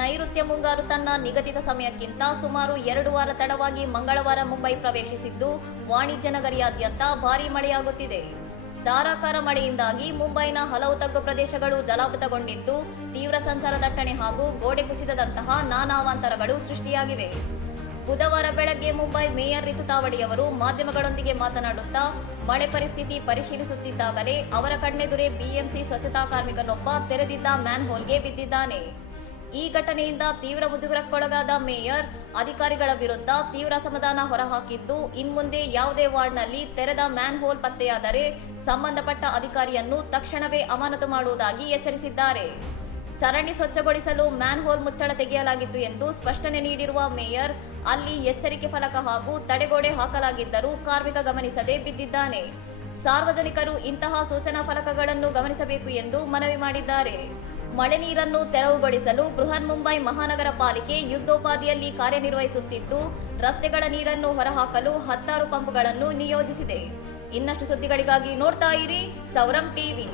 ನೈಋತ್ಯ ಮುಂಗಾರು ತನ್ನ ನಿಗದಿತ ಸಮಯಕ್ಕಿಂತ ಸುಮಾರು 2 ವಾರ ತಡವಾಗಿ ಮಂಗಳವಾರ ಮುಂಬೈ ಪ್ರವೇಶಿಸಿದ್ದು, ವಾಣಿಜ್ಯ ನಗರಿಯಾದ್ಯಂತ ಭಾರೀ ಮಳೆಯಾಗುತ್ತಿದೆ. ಧಾರಾಕಾರ ಮಳೆಯಿಂದಾಗಿ ಮುಂಬೈನ ಹಲವು ತಗ್ಗು ಪ್ರದೇಶಗಳು ಜಲಾವೃತಗೊಂಡಿದ್ದು, ತೀವ್ರ ಸಂಚಾರ ದಟ್ಟಣೆ ಹಾಗೂ ಗೋಡೆ ಕುಸಿತದಂತಹ ನಾನಾ ಅವಾಂತರಗಳು ಸೃಷ್ಟಿಯಾಗಿವೆ. ಬುಧವಾರ ಬೆಳಗ್ಗೆ ಮುಂಬೈ ಮೇಯರ್ ರಿತು ತಾವಡಿಯವರು ಮಾಧ್ಯಮಗಳೊಂದಿಗೆ ಮಾತನಾಡುತ್ತಾ, ಮಳೆ ಪರಿಸ್ಥಿತಿ ಪರಿಶೀಲಿಸುತ್ತಿದ್ದಾಗಲೇ ಅವರ ಕಣ್ಣೆದುರೇ ಬಿಎಂಸಿ ಸ್ವಚ್ಛತಾ ಕಾರ್ಮಿಕನೊಬ್ಬ ತೆರೆದಿದ್ದ ಮ್ಯಾನ್ ಹೋಲ್ಗೆ ಬಿದ್ದಿದ್ದಾನೆ. ಈ ಘಟನೆಯಿಂದ ತೀವ್ರ ಮುಜುಗರಕ್ಕೊಳಗಾದ ಮೇಯರ್ ಅಧಿಕಾರಿಗಳ ವಿರುದ್ಧ ತೀವ್ರ ಅಸಮಾಧಾನ ಹೊರಹಾಕಿದ್ದು, ಇನ್ಮುಂದೆ ಯಾವುದೇ ವಾರ್ಡ್ನಲ್ಲಿ ತೆರೆದ ಮ್ಯಾನ್ ಹೋಲ್ ಪತ್ತೆಯಾದರೆ ಸಂಬಂಧಪಟ್ಟ ಅಧಿಕಾರಿಯನ್ನು ತಕ್ಷಣವೇ ಅಮಾನತು ಮಾಡುವುದಾಗಿ ಎಚ್ಚರಿಸಿದ್ದಾರೆ. ಚರಂಡಿ ಸ್ವಚ್ಛಗೊಳಿಸಲು ಮ್ಯಾನ್ ಹೋಲ್ ಮುಚ್ಚಳ ತೆಗೆಯಲಾಗಿತ್ತು ಎಂದು ಸ್ಪಷ್ಟನೆ ನೀಡಿರುವ ಮೇಯರ್, ಅಲ್ಲಿ ಎಚ್ಚರಿಕೆ ಫಲಕ ಹಾಗೂ ತಡೆಗೋಡೆ ಹಾಕಲಾಗಿದ್ದರೂ ಕಾರ್ಮಿಕ ಗಮನಿಸದೆ ಬಿದ್ದಿದ್ದಾನೆ. ಸಾರ್ವಜನಿಕರು ಇಂತಹ ಸೂಚನಾ ಫಲಕಗಳನ್ನು ಗಮನಿಸಬೇಕು ಎಂದು ಮನವಿ ಮಾಡಿದ್ದಾರೆ. ಮಳೆ ನೀರನ್ನು ತೆರವುಗೊಳಿಸಲು ಬೃಹನ್ ಮುಂಬೈ ಮಹಾನಗರ ಪಾಲಿಕೆ ಯುದ್ಧೋಪಾದಿಯಲ್ಲಿ ಕಾರ್ಯನಿರ್ವಹಿಸುತ್ತಿದ್ದು, ರಸ್ತೆಗಳ ನೀರನ್ನು ಹೊರಹಾಕಲು 10 ಪಂಪ್ಗಳನ್ನು ನಿಯೋಜಿಸಿದೆ. ಇನ್ನಷ್ಟು ಸುದ್ದಿಗಳಿಗಾಗಿ ನೋಡ್ತಾ ಇರಿ ಸೌರಂ ಟಿವಿ.